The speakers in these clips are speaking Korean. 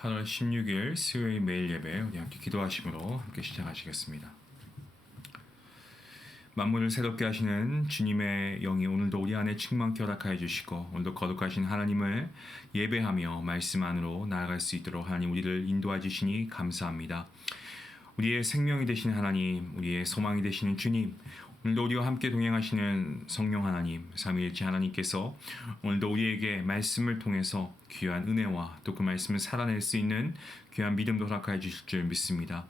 8월 16일 수요일 매일 예배 우리 함께 기도하심으로 함께 시작하시겠습니다. 만물을 새롭게 하시는 주님의 영이 오늘도 우리 안에 충만케 허락하여 주시고 오늘도 거룩하신 하나님을 예배하며 말씀 안으로 나아갈 수 있도록 하나님 우리를 인도해 주시니 감사합니다. 우리의 생명이 되신 하나님, 우리의 소망이 되시는 주님, 오늘도 우리와 함께 동행하시는 성령 하나님, 삼위일체 하나님께서 오늘도 우리에게 말씀을 통해서 귀한 은혜와 또 그 말씀을 살아낼 수 있는 귀한 믿음도 허락하여 주실 줄 믿습니다.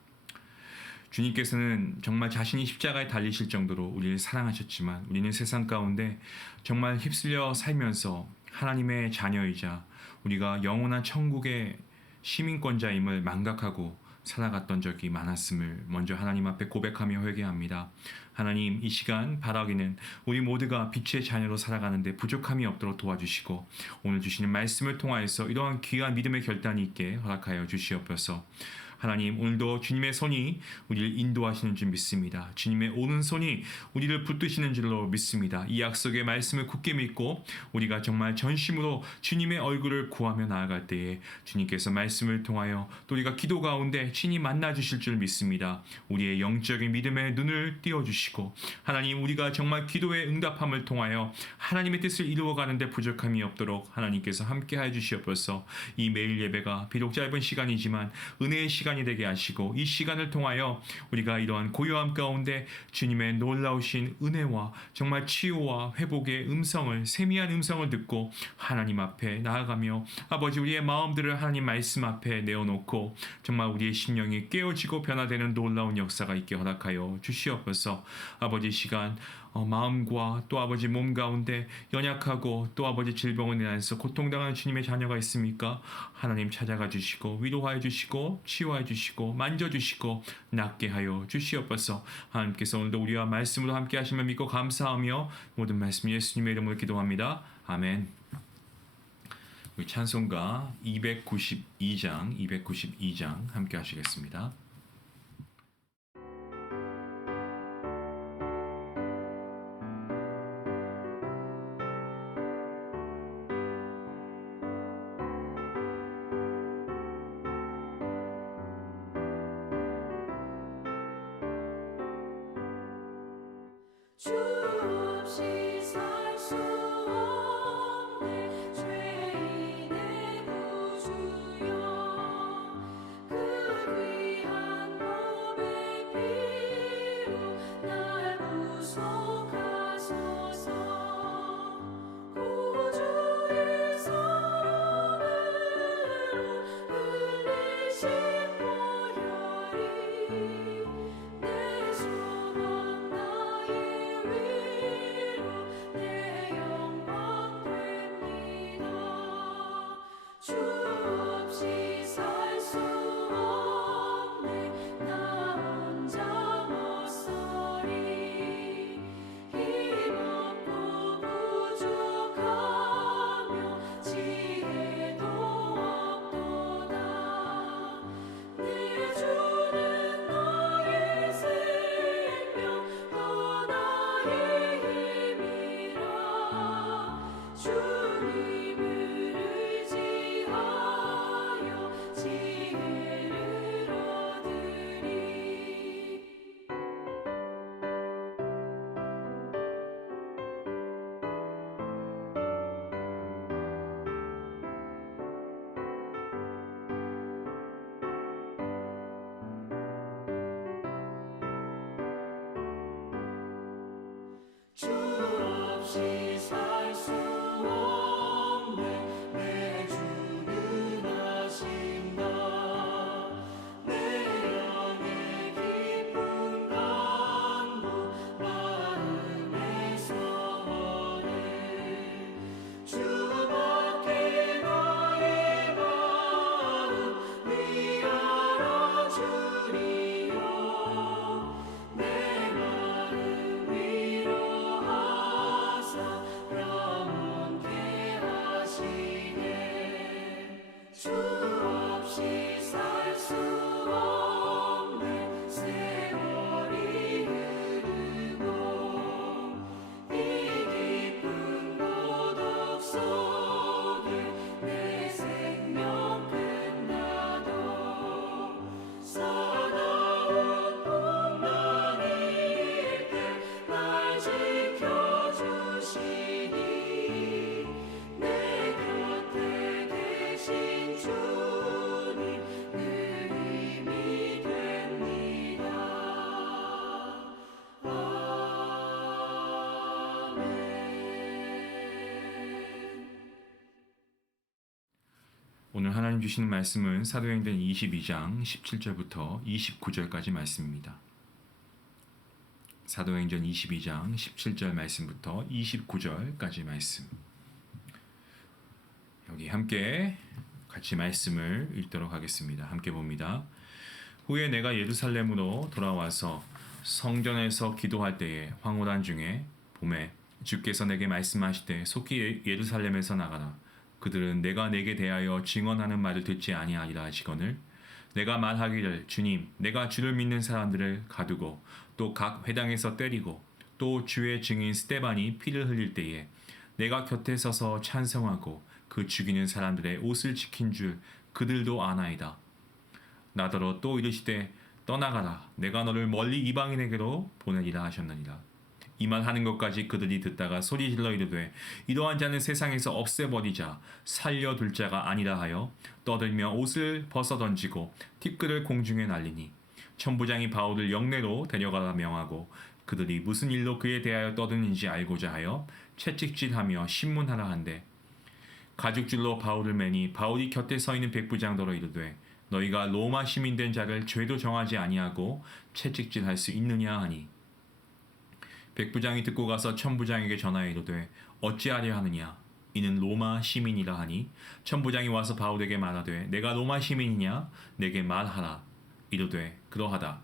주님께서는 정말 자신이 십자가에 달리실 정도로 우리를 사랑하셨지만 우리는 세상 가운데 정말 휩쓸려 살면서 하나님의 자녀이자 우리가 영원한 천국의 시민권자임을 망각하고 살아갔던 적이 많았음을 먼저 하나님 앞에 고백하며 회개합니다. 하나님, 이 시간 바라기는 우리 모두가 빛의 자녀로 살아가는데 부족함이 없도록 도와주시고 오늘 주시는 말씀을 통하여서 이러한 귀한 믿음의 결단이 있게 허락하여 주시옵소서. 하나님, 오늘도 주님의 손이 우리를 인도하시는 줄 믿습니다. 주님의 오른손이 우리를 붙드시는 줄로 믿습니다. 이 약속의 말씀을 굳게 믿고 우리가 정말 전심으로 주님의 얼굴을 구하며 나아갈 때에 주님께서 말씀을 통하여 또 우리가 기도 가운데 친히 만나 주실 줄 믿습니다. 우리의 영적인 믿음의 눈을 띄워주시고 하나님, 우리가 정말 기도의 응답함을 통하여 하나님의 뜻을 이루어가는데 부족함이 없도록 하나님께서 함께하여 주시옵소서. 이 매일 예배가 비록 짧은 시간이지만 은혜의 시간이 되게 하시고 이 시간을 통하여 우리가 이러한 고요함 가운데 주님의 놀라우신 은혜와 정말 치유와 회복의 음성을, 세미한 음성을 듣고 하나님 앞에 나아가며 아버지, 우리의 마음들을 하나님 말씀 앞에 내어놓고 정말 우리의 심령이 깨어지고 변화되는 놀라운 역사가 있게 허락하여 주시옵소서. 아버지, 시간 마음과 또 아버지 몸 가운데 연약하고 또 아버지 질병을 인하여서 고통당하는 주님의 자녀가 있습니까? 하나님 찾아가 주시고 위로하여 주시고 치유하여 주시고 만져주시고 낫게 하여 주시옵소서. 하나님께서 오늘도 우리와 말씀으로 함께 하시면 믿고 감사하며 모든 말씀 예수님의 이름으로 기도합니다. 아멘. 우리 찬송가 292장 함께 하시겠습니다. 주 없이 살 수 없네 죄인의 구주여 그 귀한 몸의 피로 날 구속하소서 구주의 손으로 흘리신 보혈이 내 소망 나의 위로 내 영광 됩니다. 주 없이 살 수 없네 나 혼자 못서리 힘없고 부족하며 지혜도 없도다 오늘 하나님 주시는 말씀은 사도행전 22장 17절부터 29절까지 말씀입니다. 사도행전 22장 17절 말씀부터 29절까지 말씀. 여기 함께 같이 말씀을 읽도록 하겠습니다. 함께 봅니다. 후에 내가 예루살렘으로 돌아와서 성전에서 기도할 때에 황홀한 중에 봄에 주께서 내게 말씀하시되 속히 예루살렘에서 나가라. 그들은 내가 내게 대하여 증언하는 말을 듣지 아니하리라 하시거늘 내가 말하기를 주님 내가 주를 믿는 사람들을 가두고 또 각 회당에서 때리고 또 주의 증인 스데반이 피를 흘릴 때에 내가 곁에 서서 찬성하고 그 죽이는 사람들의 옷을 지킨 줄 그들도 아나이다. 나더러 또 이르시되 떠나가라 내가 너를 멀리 이방인에게로 보내리라 하셨느니라. 이 말 하는 것까지 그들이 듣다가 소리질러 이르되 이러한 자는 세상에서 없애버리자 살려둘 자가 아니라 하여 떠들며 옷을 벗어 던지고 티끌을 공중에 날리니 천부장이 바울을 영내로 데려가라 명하고 그들이 무슨 일로 그에 대하여 떠드는지 알고자 하여 채찍질하며 신문하라 한데 가죽줄로 바울을 매니 바울이 곁에 서 있는 백부장더러 이르되 너희가 로마 시민된 자를 죄도 정하지 아니하고 채찍질할 수 있느냐 하니 백부장이 듣고 가서 천부장에게 전하여 이르되 어찌하려 하느냐 이는 로마 시민이라 하니 천부장이 와서 바울에게 말하되 내가 로마 시민이냐 내게 말하라 이르되 그러하다.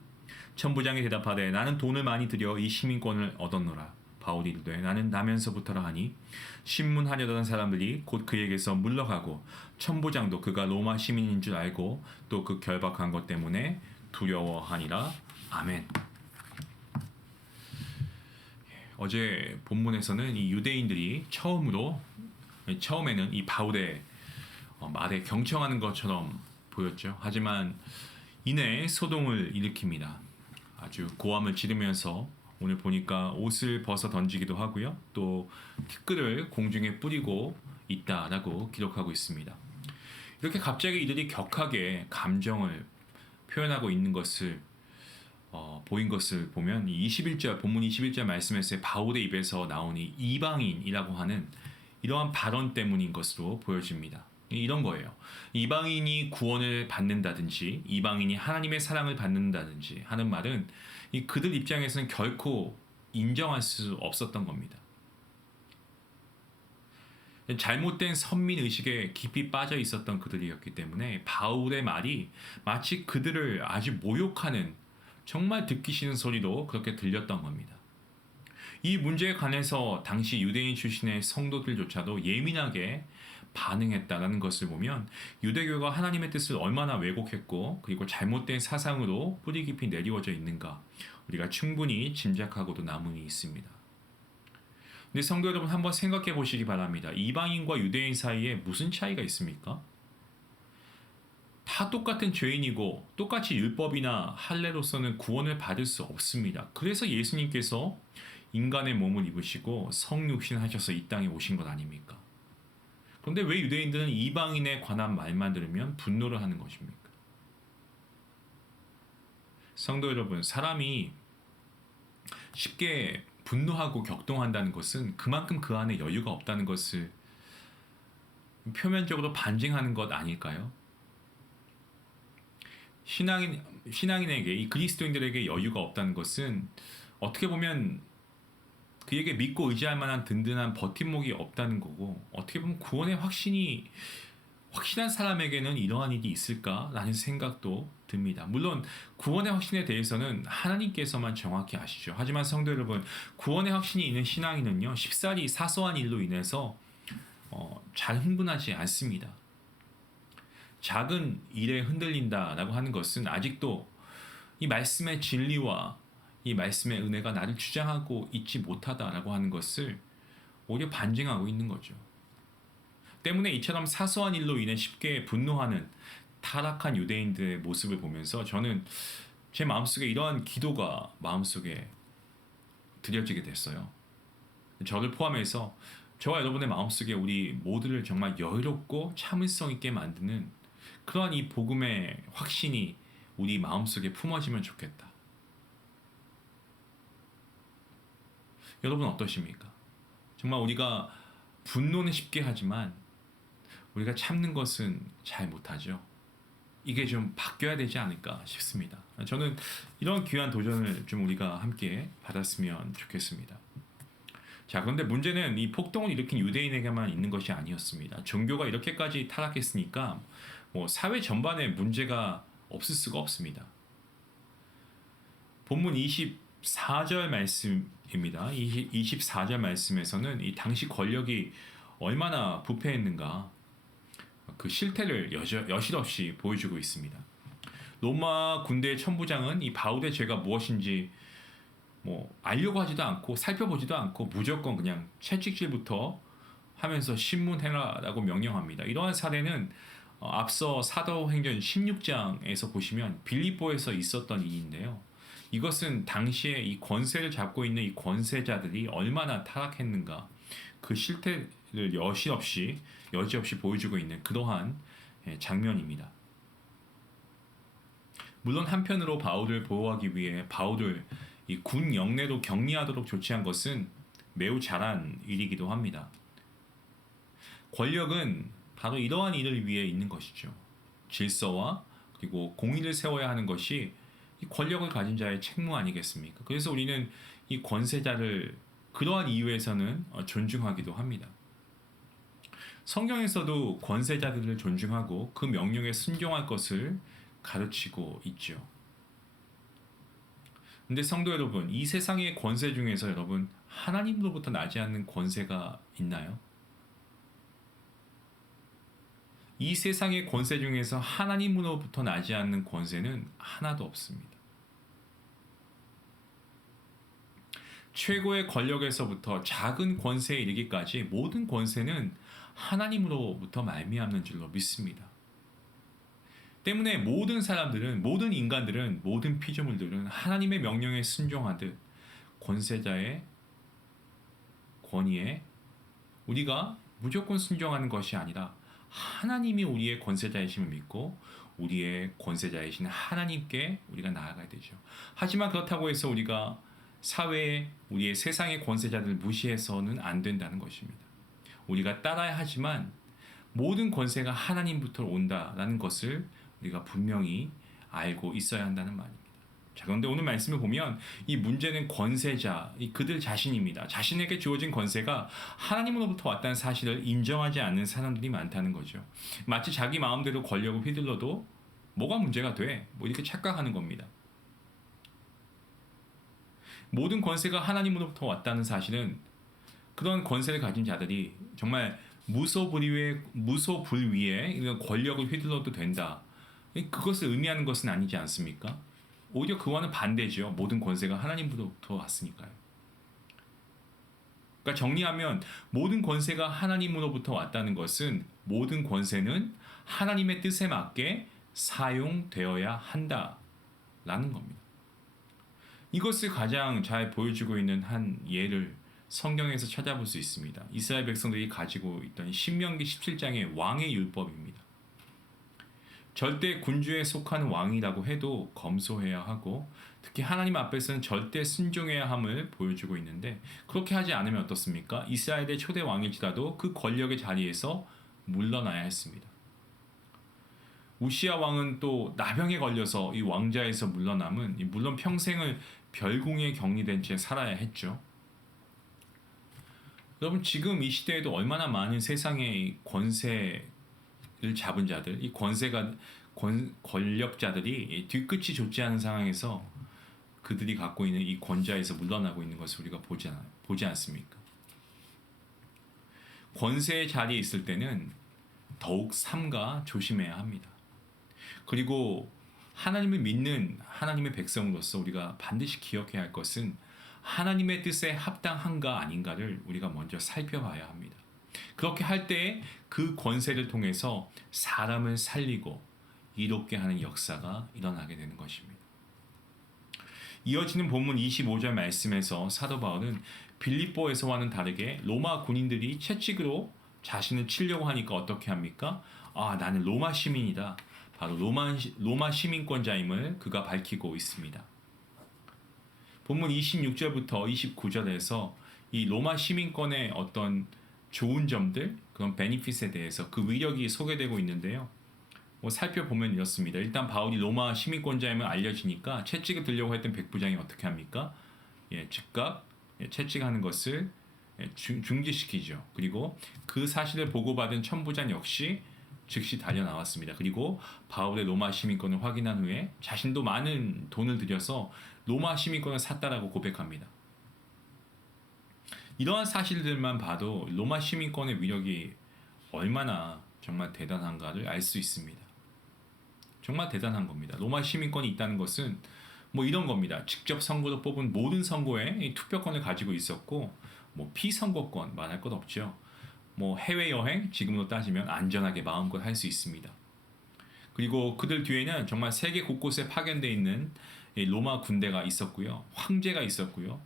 천부장이 대답하되 나는 돈을 많이 들여 이 시민권을 얻었노라. 바울이 이르되 나는 나면서부터라 하니 신문하려던 사람들이 곧 그에게서 물러가고 천부장도 그가 로마 시민인 줄 알고 또 그 결박한 것 때문에 두려워하니라. 아멘. 어제 본문에서는 이 유대인들이 처음에는 이 바울의 말에 경청하는 것처럼 보였죠. 하지만 이내 소동을 일으킵니다. 아주 고함을 지르면서 오늘 보니까 옷을 벗어 던지기도 하고요. 또 티끌을 공중에 뿌리고 있다라고 기록하고 있습니다. 이렇게 갑자기 이들이 격하게 감정을 표현하고 있는 것을 보인 것을 보면 21절 본문 21절 말씀에서 바울의 입에서 나오니 이방인이라고 하는 이러한 발언 때문인 것으로 보여집니다. 이런 거예요. 이방인이 구원을 받는다든지 이방인이 하나님의 사랑을 받는다든지 하는 말은 그들 입장에서는 결코 인정할 수 없었던 겁니다. 잘못된 선민의식에 깊이 빠져 있었던 그들이었기 때문에 바울의 말이 마치 그들을 아주 모욕하는 정말 듣기 싫은 소리로 그렇게 들렸던 겁니다. 이 문제에 관해서 당시 유대인 출신의 성도들조차도 예민하게 반응했다는 것을 보면 유대교가 하나님의 뜻을 얼마나 왜곡했고 그리고 잘못된 사상으로 뿌리 깊이 내리워져 있는가 우리가 충분히 짐작하고도 남음이 있습니다. 근데 성도 여러분 한번 생각해 보시기 바랍니다. 이방인과 유대인 사이에 무슨 차이가 있습니까? 다 똑같은 죄인이고 똑같이 율법이나 할례로서는 구원을 받을 수 없습니다. 그래서 예수님께서 인간의 몸을 입으시고 성육신하셔서 이 땅에 오신 것 아닙니까? 그런데 왜 유대인들은 이방인에 관한 말만 들으면 분노를 하는 것입니까? 성도 여러분, 사람이 쉽게 분노하고 격동한다는 것은 그만큼 그 안에 여유가 없다는 것을 표면적으로 반증하는 것 아닐까요? 신앙인에게 이 그리스도인들에게 여유가 없다는 것은 어떻게 보면 그에게 믿고 의지할 만한 든든한 버팀목이 없다는 거고 어떻게 보면 구원의 확신한 사람에게는 이러한 일이 있을까라는 생각도 듭니다. 물론 구원의 확신에 대해서는 하나님께서만 정확히 아시죠. 하지만 성도 여러분, 구원의 확신이 있는 신앙인은요 쉽사리 사소한 일로 인해서 잘 흥분하지 않습니다. 작은 일에 흔들린다라고 하는 것은 아직도 이 말씀의 진리와 이 말씀의 은혜가 나를 주장하고 있지 못하다라고 하는 것을 오히려 반증하고 있는 거죠. 때문에 이처럼 사소한 일로 인해 쉽게 분노하는 타락한 유대인들의 모습을 보면서 저는 제 마음속에 이러한 기도가 마음속에 드려지게 됐어요. 저를 포함해서 저와 여러분의 마음속에 우리 모두를 정말 여유롭고 참을성 있게 만드는 그러한 이 복음의 확신이 우리 마음속에 품어지면 좋겠다. 여러분 어떠십니까? 정말 우리가 분노는 쉽게 하지만 우리가 참는 것은 잘 못하죠. 이게 좀 바뀌어야 되지 않을까 싶습니다. 저는 이런 귀한 도전을 좀 우리가 함께 받았으면 좋겠습니다. 자, 그런데 문제는 이 폭동을 일으킨 유대인에게만 있는 것이 아니었습니다. 종교가 이렇게까지 타락했으니까 뭐 사회 전반에 문제가 없을 수가 없습니다. 본문 24절 말씀입니다. 24절 말씀에서는 이 당시 권력이 얼마나 부패했는가 그 실태를 여실없이 보여주고 있습니다. 로마 군대의 천부장은 이 바울의 죄가 무엇인지 뭐 알려고 하지도 않고 살펴보지도 않고 무조건 그냥 채찍질부터 하면서 신문해라라고 명령합니다. 이러한 사례는 앞서 사도행전 16장에서 보시면 빌립보에서 있었던 일인데요. 이것은 당시에 이 권세를 잡고 있는 이 권세자들이 얼마나 타락했는가 그 실태를 여지없이 보여주고 있는 그러한 장면입니다. 물론 한편으로 바울을 보호하기 위해 바울을 이 군 영내로 격리하도록 조치한 것은 매우 잘한 일이기도 합니다. 권력은 바로 이러한 일을 위해 있는 것이죠. 질서와 그리고 공의를 세워야 하는 것이 이 권력을 가진 자의 책무 아니겠습니까? 그래서 우리는 이 권세자를 그러한 이유에서는 존중하기도 합니다. 성경에서도 권세자들을 존중하고 그 명령에 순종할 것을 가르치고 있죠. 근데 성도 여러분, 이 세상의 권세 중에서 여러분 하나님으로부터 나지 않는 권세가 있나요? 이 세상의 권세 중에서 하나님으로부터 나지 않는 권세는 하나도 없습니다. 최고의 권력에서부터 작은 권세에 이르기까지 모든 권세는 하나님으로부터 말미암는 줄로 믿습니다. 때문에 모든 사람들은, 모든 인간들은, 모든 피조물들은 하나님의 명령에 순종하듯 권세자의 권위에 우리가 무조건 순종하는 것이 아니라 하나님이 우리의 권세자이심을 믿고 우리의 권세자이신 하나님께 우리가 나아가야 되죠. 하지만 그렇다고 해서 우리가 사회에 우리의 세상의 권세자들을 무시해서는 안 된다는 것입니다. 우리가 따라야 하지만 모든 권세가 하나님부터 온다라는 것을 우리가 분명히 알고 있어야 한다는 말입니다. 자, 그런데 오늘 말씀을 보면 이 문제는 권세자, 그들 자신입니다. 자신에게 주어진 권세가 하나님으로부터 왔다는 사실을 인정하지 않는 사람들이 많다는 거죠. 마치 자기 마음대로 권력을 휘둘러도 뭐가 문제가 돼? 뭐 이렇게 착각하는 겁니다. 모든 권세가 하나님으로부터 왔다는 사실은 그런 권세를 가진 자들이 정말 무소불위에 이런 권력을 휘둘러도 된다. 그것을 의미하는 것은 아니지 않습니까? 오히려 그와는 반대죠. 모든 권세가 하나님으로부터 왔으니까요. 그러니까 정리하면 모든 권세가 하나님으로부터 왔다는 것은 모든 권세는 하나님의 뜻에 맞게 사용되어야 한다라는 겁니다. 이것을 가장 잘 보여주고 있는 한 예를 성경에서 찾아볼 수 있습니다. 이스라엘 백성들이 가지고 있던 신명기 17장의 왕의 율법입니다. 절대 군주에 속하는 왕이라고 해도 검소해야 하고 특히 하나님 앞에서는 절대 순종해야 함을 보여주고 있는데 그렇게 하지 않으면 어떻습니까? 이스라엘의 초대 왕일지라도 그 권력의 자리에서 물러나야 했습니다. 우시야 왕은 또 나병에 걸려서 이 왕좌에서 물러남은 물론 평생을 별궁에 격리된 채 살아야 했죠. 여러분 지금 이 시대에도 얼마나 많은 세상의 권세를 잡은 자들, 이 권력자들이 뒤끝이 좋지 않은 상황에서 그들이 갖고 있는 이 권좌에서 물러나고 있는 것을 우리가 보지 않습니까? 권세의 자리에 있을 때는 더욱 삼가 조심해야 합니다. 그리고 하나님을 믿는 하나님의 백성으로서 우리가 반드시 기억해야 할 것은 하나님의 뜻에 합당한가 아닌가를 우리가 먼저 살펴봐야 합니다. 그렇게 할 때 그 권세를 통해서 사람을 살리고 이롭게 하는 역사가 일어나게 되는 것입니다. 이어지는 본문 25절 말씀에서 사도 바울은 빌립보에서와는 다르게 로마 군인들이 채찍으로 자신을 치려고 하니까 어떻게 합니까? 나는 로마 시민이다. 바로 로마 시민권자임을 그가 밝히고 있습니다. 본문 26절부터 29절에서 이 로마 시민권의 어떤 좋은 점들, 그런 베니핏에 대해서 그 위력이 소개되고 있는데요. 뭐 살펴보면 이렇습니다. 일단 바울이 로마 시민권자임을 알려지니까 채찍을 들려고 했던 백부장이 어떻게 합니까? 즉각 채찍하는 것을 중지시키죠. 그리고 그 사실을 보고받은 천부장 역시 즉시 달려 나왔습니다. 그리고 바울의 로마 시민권을 확인한 후에 자신도 많은 돈을 들여서 로마 시민권을 샀다라고 고백합니다. 이러한 사실들만 봐도 로마 시민권의 위력이 얼마나 정말 대단한가를 알 수 있습니다. 정말 대단한 겁니다. 로마 시민권이 있다는 것은 뭐 이런 겁니다. 직접 선거로 뽑은 모든 선거에 투표권을 가지고 있었고, 뭐 피선거권 말할 것 없죠. 뭐 해외 여행 지금으로 따지면 안전하게 마음껏 할 수 있습니다. 그리고 그들 뒤에는 정말 세계 곳곳에 파견되어 있는 로마 군대가 있었고요, 황제가 있었고요.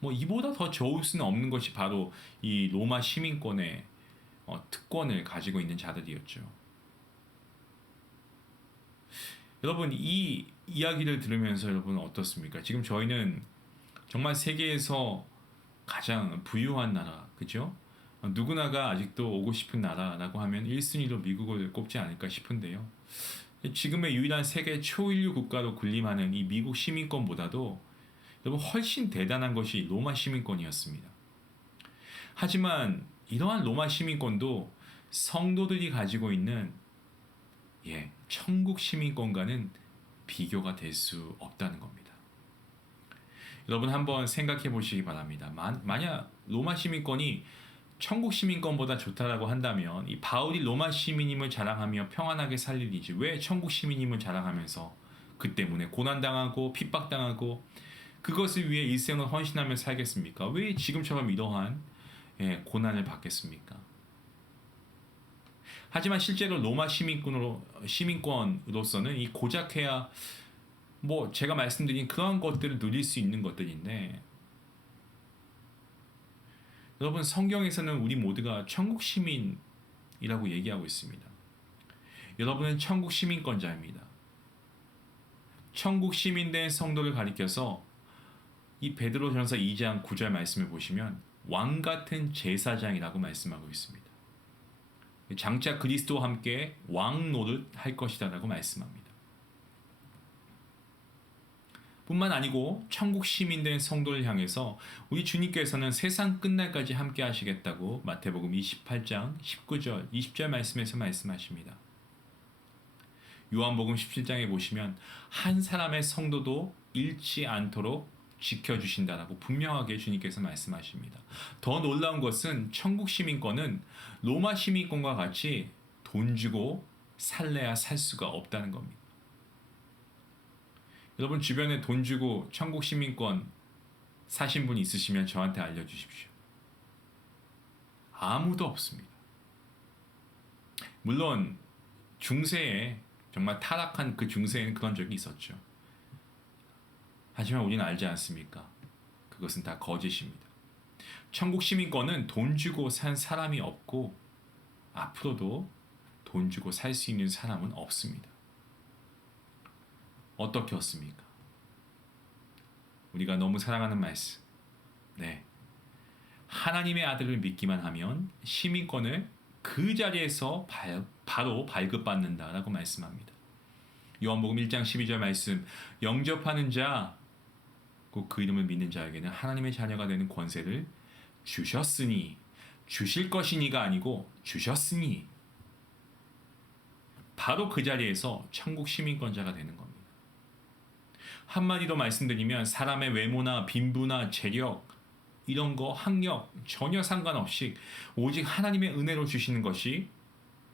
뭐 이보다 더 좋을 수는 없는 것이 바로 이 로마 시민권의 특권을 가지고 있는 자들이었죠. 여러분 이 이야기를 들으면서 여러분 어떻습니까? 지금 저희는 정말 세계에서 가장 부유한 나라, 그죠? 누구나가 아직도 오고 싶은 나라라고 하면 1순위로 미국을 꼽지 않을까 싶은데요. 지금의 유일한 세계 초인류 국가로 군림하는 이 미국 시민권보다도 여러분 훨씬 대단한 것이 로마 시민권이었습니다. 하지만 이러한 로마 시민권도 성도들이 가지고 있는 천국 시민권과는 비교가 될 수 없다는 겁니다. 여러분 한번 생각해 보시기 바랍니다. 만약 로마 시민권이 천국 시민권보다 좋다라고 한다면 이 바울이 로마 시민임을 자랑하며 평안하게 살 일이지 왜 천국 시민임을 자랑하면서 그 때문에 고난당하고 핍박당하고 그것을 위해 일생을 헌신하며 살겠습니까? 왜 지금처럼 이러한 고난을 받겠습니까? 하지만 실제로 로마 시민권으로서는 이 고작해야 뭐 제가 말씀드린 그런 것들을 누릴 수 있는 것들인데, 여러분 성경에서는 우리 모두가 천국 시민이라고 얘기하고 있습니다. 여러분은 천국 시민권자입니다. 천국 시민된 성도를 가리켜서 이 베드로전서 2장 9절 말씀을 보시면 왕 같은 제사장이라고 말씀하고 있습니다. 장차 그리스도와 함께 왕 노릇 할 것이다라고 말씀합니다. 뿐만 아니고 천국 시민된 성도를 향해서 우리 주님께서는 세상 끝날까지 함께 하시겠다고 마태복음 28장 19절 20절 말씀에서 말씀하십니다. 요한복음 17장에 보시면 한 사람의 성도도 잃지 않도록 지켜주신다라고 분명하게 주님께서 말씀하십니다. 더 놀라운 것은 천국 시민권은 로마 시민권과 같이 돈 주고 살래야 살 수가 없다는 겁니다. 여러분 주변에 돈 주고 천국 시민권 사신 분 있으시면 저한테 알려주십시오. 아무도 없습니다. 물론 중세에 정말 타락한 그 중세에는 그런 적이 있었죠. 하지만 우리는 알지 않습니까? 그것은 다 거짓입니다. 천국 시민권은 돈 주고 산 사람이 없고 앞으로도 돈 주고 살 수 있는 사람은 없습니다. 어떻게 얻습니까? 우리가 너무 사랑하는 말씀. 하나님의 아들을 믿기만 하면 시민권을 그 자리에서 바로 발급받는다라고 말씀합니다. 요한복음 1장 12절 말씀, 영접하는 자, 곧 그 이름을 믿는 자에게는 하나님의 자녀가 되는 권세를 주셨으니, 주실 것이니가 아니고 주셨으니, 바로 그 자리에서 천국 시민권자가 되는 겁니다. 한마디로 말씀드리면 사람의 외모나 빈부나 재력, 이런 거 학력 전혀 상관없이 오직 하나님의 은혜로 주시는 것이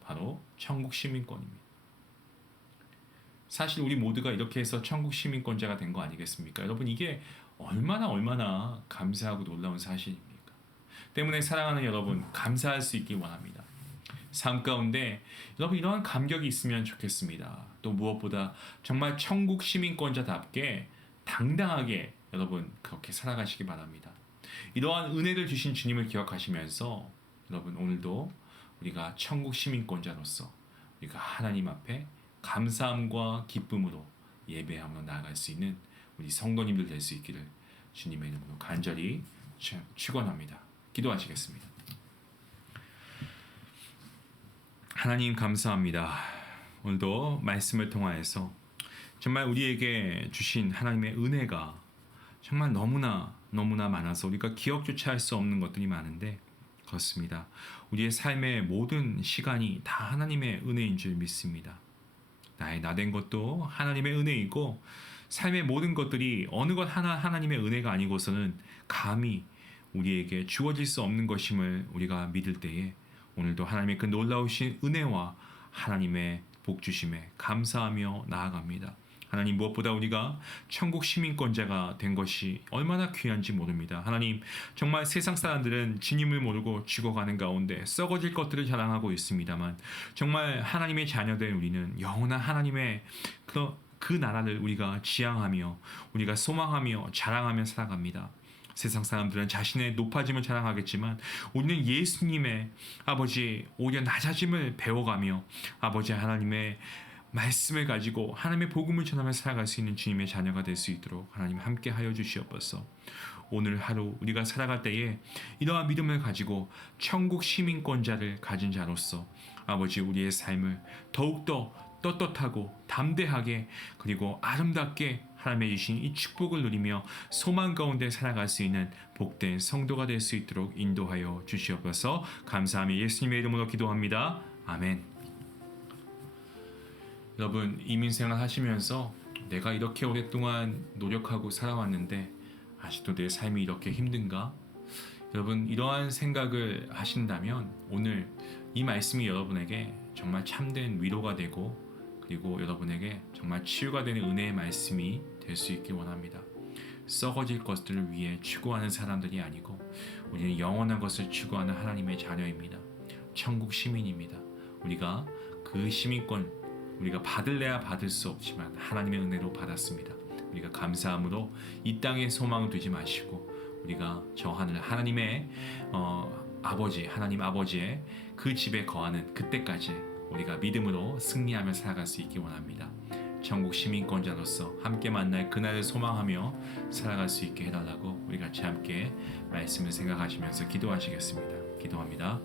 바로 천국 시민권입니다. 사실 우리 모두가 이렇게 해서 천국 시민권자가 된 거 아니겠습니까? 여러분 이게 얼마나 감사하고 놀라운 사실입니까? 때문에 사랑하는 여러분 감사할 수 있길 원합니다. 삶 가운데 여러분 이러한 감격이 있으면 좋겠습니다. 또 무엇보다 정말 천국 시민권자답게 당당하게 여러분 그렇게 살아가시기 바랍니다. 이러한 은혜를 주신 주님을 기억하시면서 여러분 오늘도 우리가 천국 시민권자로서 우리가 하나님 앞에 감사함과 기쁨으로 예배하며 나아갈 수 있는 우리 성도님들 될 수 있기를 주님의 이름으로 간절히 축원합니다. 기도하시겠습니다. 하나님 감사합니다. 오늘도 말씀을 통하여서 정말 우리에게 주신 하나님의 은혜가 정말 너무나 많아서 우리가 기억조차 할 수 없는 것들이 많은데 그렇습니다. 우리의 삶의 모든 시간이 다 하나님의 은혜인 줄 믿습니다. 나의 나된 것도 하나님의 은혜이고 삶의 모든 것들이 어느 것 하나 하나님의 은혜가 아니고서는 감히 우리에게 주어질 수 없는 것임을 우리가 믿을 때에 오늘도 하나님의 그 놀라우신 은혜와 하나님의 복 주심에 감사하며 나아갑니다. 하나님 무엇보다 우리가 천국 시민권자가 된 것이 얼마나 귀한지 모릅니다. 하나님 정말 세상 사람들은 주님을 모르고 죽어가는 가운데 썩어질 것들을 자랑하고 있습니다만 정말 하나님의 자녀된 우리는 영원한 하나님의 그 나라를 우리가 지향하며 우리가 소망하며 자랑하며 살아갑니다. 세상 사람들은 자신의 높아짐을 자랑하겠지만 우리는 예수님의 아버지 오히려 낮아짐을 배워가며 아버지 하나님의 말씀을 가지고 하나님의 복음을 전하며 살아갈 수 있는 주님의 자녀가 될 수 있도록 하나님 함께 하여 주시옵소서. 오늘 하루 우리가 살아갈 때에 이러한 믿음을 가지고 천국 시민권자를 가진 자로서 아버지 우리의 삶을 더욱더 떳떳하고 담대하게 그리고 아름답게 하나님의 주신 이 축복을 누리며 소망 가운데 살아갈 수 있는 복된 성도가 될 수 있도록 인도하여 주시옵소서. 감사하며 예수님의 이름으로 기도합니다. 아멘. 여러분 이민생활 하시면서 내가 이렇게 오랫동안 노력하고 살아왔는데 아직도 내 삶이 이렇게 힘든가? 여러분 이러한 생각을 하신다면 오늘 이 말씀이 여러분에게 정말 참된 위로가 되고 그리고 여러분에게 정말 치유가 되는 은혜의 말씀이 될 수 있길 원합니다. 썩어질 것들을 위해 추구하는 사람들이 아니고 우리는 영원한 것을 추구하는 하나님의 자녀입니다. 천국 시민입니다. 우리가 그 시민권 우리가 받을래야 받을 수 없지만 하나님의 은혜로 받았습니다. 우리가 감사함으로 이 땅에 소망을 두지 마시고 우리가 저 하늘 하나님의 아버지 하나님 아버지의 그 집에 거하는 그때까지 우리가 믿음으로 승리하며 살아갈 수 있기 원합니다. 천국 시민권자로서 함께 만날 그날을 소망하며 살아갈 수 있게 해달라고 우리 같이 함께 말씀을 생각하시면서 기도하시겠습니다. 기도합니다.